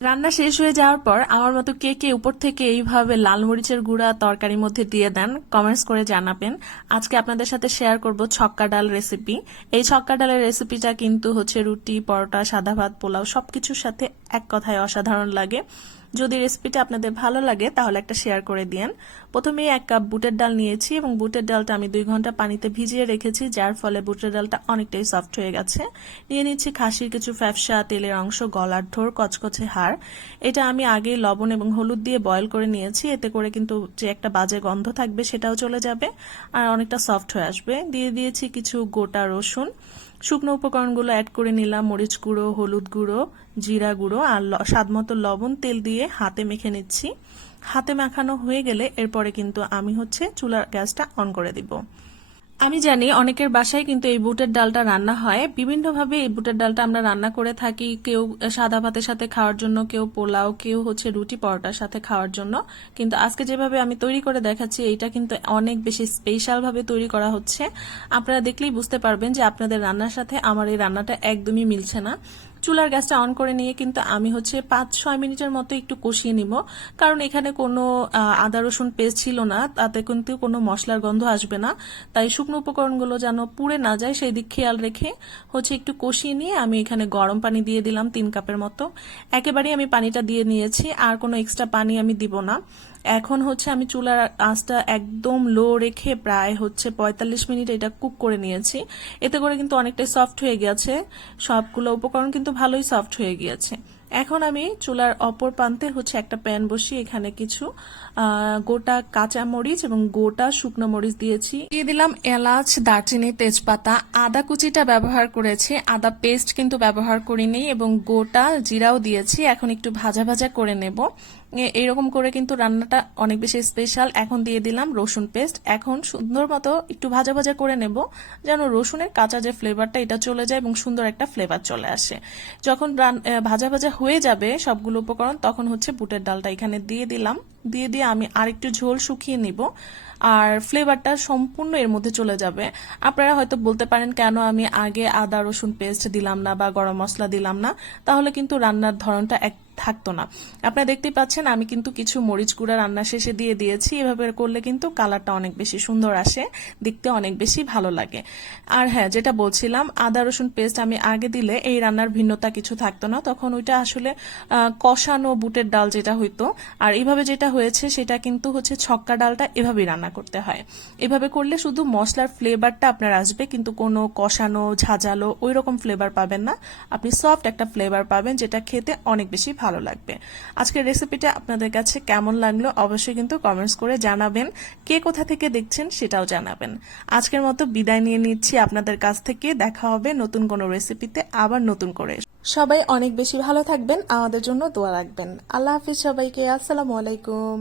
রান্না শেষ হয়ে যাওয়ার পর আমার মতো কে কে উপর থেকে এইভাবে লাল মরিচের গুঁড়া তরকারির মধ্যে দিয়ে দেন, কমেন্টস করে জানাবেন। আজকে আপনাদের সাথে শেয়ার করব ছক্কা ডাল রেসিপি। এই ছক্কা ডালের রেসিপিটা কিন্তু হচ্ছে রুটি, পরোটা, সাদা ভাত, পোলাও সবকিছুর সাথে এক কথায় অসাধারণ লাগে। যদি রেসিপিটা আপনাদের ভালো লাগে তাহলে একটা শেয়ার করে দিন। প্রথমে 1 কাপ বুটের ডাল নিয়েছি এবং বুটের ডালটা আমি 2 ঘন্টা পানিতে ভিজিয়ে রেখেছি, যার ফলে বুটের ডালটা অনেকটাই সফট হয়ে গেছে। নিয়ে নিচ্ছি খাসির কিছু ফ্যাপসা, তেলের অংশ, গলার ঠোর, কচকচে হাড়। এটা আমি আগে লবণ এবং হলুদ দিয়ে বয়েল করে নিয়েছি, এতে করে কিন্তু যে একটা বাজে গন্ধ থাকবে সেটাও চলে যাবে আর অনেকটা সফট হয়ে আসবে। দিয়ে দিয়েছি কিছু গোটা রসুন। শুকনো উপকরণগুলো অ্যাড করে নিলাম, মরিচ গুঁড়ো, হলুদ গুঁড়ো, জিরা গুঁড়ো আর স্বাদমতো লবণ। তেল দিয়ে হাতে মেখে নিচ্ছি। হাতে মাখানো হয়ে গেলে এরপরে কিন্তু আমি চুলার গ্যাসটা অন করে দিব। আমি জানি অনেকের বাসায় কিন্তু এই বুটের ডালটা রান্না হয় বিভিন্নভাবে। এই বুটের ডালটা আমরা রান্না করে থাকি, কেউ সাদা ভাতের সাথে খাওয়ার জন্য, কেউ পোলাও, কেউ রুটি পরোটার সাথে খাওয়ার জন্য। কিন্তু আজকে যেভাবে আমি তৈরি করে দেখাচ্ছি এইটা কিন্তু অনেক বেশি স্পেশাল ভাবে তৈরি করা হচ্ছে। আপনারা দেখলেই বুঝতে পারবেন যে আপনাদের রান্নার সাথে আমার এই রান্নাটা একদমই মিলছে না। চুলার গ্যাসটা অন করে নিয়ে কিন্তু আমি 5-6 মিনিটের মতো একটু কষিয়ে নিব, কারণ এখানে কোনো আদা রসুন পেস্ট ছিল না, তাতে কিন্তু কোনো মশলার গন্ধ আসবে না। তাই শুকনো উপকরণগুলো যেন পুড়ে না যায় সেই দিক খেয়াল রেখে একটু কষিয়ে নিয়ে আমি এখানে গরম পানি দিয়ে দিলাম 3 কাপের মতো। একেবারেই আমি পানিটা দিয়ে নিয়েছি, আর কোনো এক্সট্রা পানি আমি দিব না। এখন আমি চুলার আঁচটা একদম লো রেখে প্রায় 45 মিনিট এটা কুক করে নিয়েছি। এতে করে কিন্তু অনেকটাই সফট হয়ে গেছে, সবগুলো উপকরণ কিন্তু ভালোই সফট হয়ে গিয়েছে। এখন আমি চুলার অপর প্রান্তে একটা প্যান বসিয়ে এখানে কিছু গোটা কাঁচা মরিচ এবং গোটা শুকনো মরিচ দিয়েছি। দিয়ে দিলাম এলাচ, দারচিনি, তেজপাতা। আদা কুচিটা ব্যবহার করেছি, আদা পেস্ট কিন্তু ব্যবহার করিনি, এবং গোটা জিরাও দিয়েছি। এখন একটু ভাজা ভাজা করে নেব। এইরকম করে কিন্তু রান্নাটা অনেক বেশি স্পেশাল। এখন দিয়ে দিলাম রসুন পেস্ট। এখন সুন্দর মতো একটু ভাজা ভাজা করে নেব, যেন রসুনের কাঁচা যে ফ্লেভারটা এটা চলে যায় এবং সুন্দর একটা ফ্লেভার চলে আসে। যখন ভাজা ভাজা হয়ে যাবে সবগুলো উপকরণ, তখন বুটের ডালটা এখানে দিয়ে দিলাম। দিয়ে দিয়ে আমি আরেকটু ঝোল শুকিয়ে নিব, আর ফ্লেভারটা সম্পূর্ণ এর মধ্যে চলে যাবে। আপনারা হয়তো বলতে পারেন কেন আমি আগে আদা রসুন পেস্ট দিলাম না বা গরম মশলা দিলাম না, তাহলে কিন্তু রান্নার ধরনটা এক থাকতো না। আপনারা দেখতেই পাচ্ছেন আমি কিন্তু কিছু মরিচ গুঁড়া রান্না শেষে দিয়ে দিয়েছি। এভাবে করলে কিন্তু কালারটা অনেক বেশি সুন্দর আসে, দেখতে অনেক বেশি ভালো লাগে। আর হ্যাঁ, যেটা বলছিলাম, আদা রসুন পেস্ট আমি আগে দিলে এই রান্নার ভিন্নতা কিছু থাকতো না, তখন ওইটা কষানো বুটের ডাল যেটা হইতো। আর এইভাবে যেটা হয়েছে সেটা কিন্তু ছক্কা ডালটা এভাবেই রান্না করতে হয়। এভাবে করলে শুধু মশলার ফ্লেভারটা আপনার আসবে, কিন্তু কোনো কষানো ঝাঁঝালো ওই রকম ফ্লেভার পাবেন না। আপনি সফট একটা ফ্লেভার পাবেন, যেটা খেতে অনেক বেশি ভালো লাগবে। আজকের রেসিপিটা আপনাদের কাছে কেমন লাগলো অবশ্যই কিন্তু কমেন্টস করে জানাবেন। কে কোথা থেকে দেখছেন সেটাও জানাবেন। আজকের মতো বিদায় নিয়ে নিচ্ছি আপনাদের কাছ থেকে। দেখা হবে নতুন কোনো রেসিপিতে, আবার নতুন করে। সবাই অনেক বেশি ভালো থাকবেন, আমাদের জন্য দোয়া রাখবেন। আল্লাহ হাফিজ সবাইকে। আসসালামু আলাইকুম।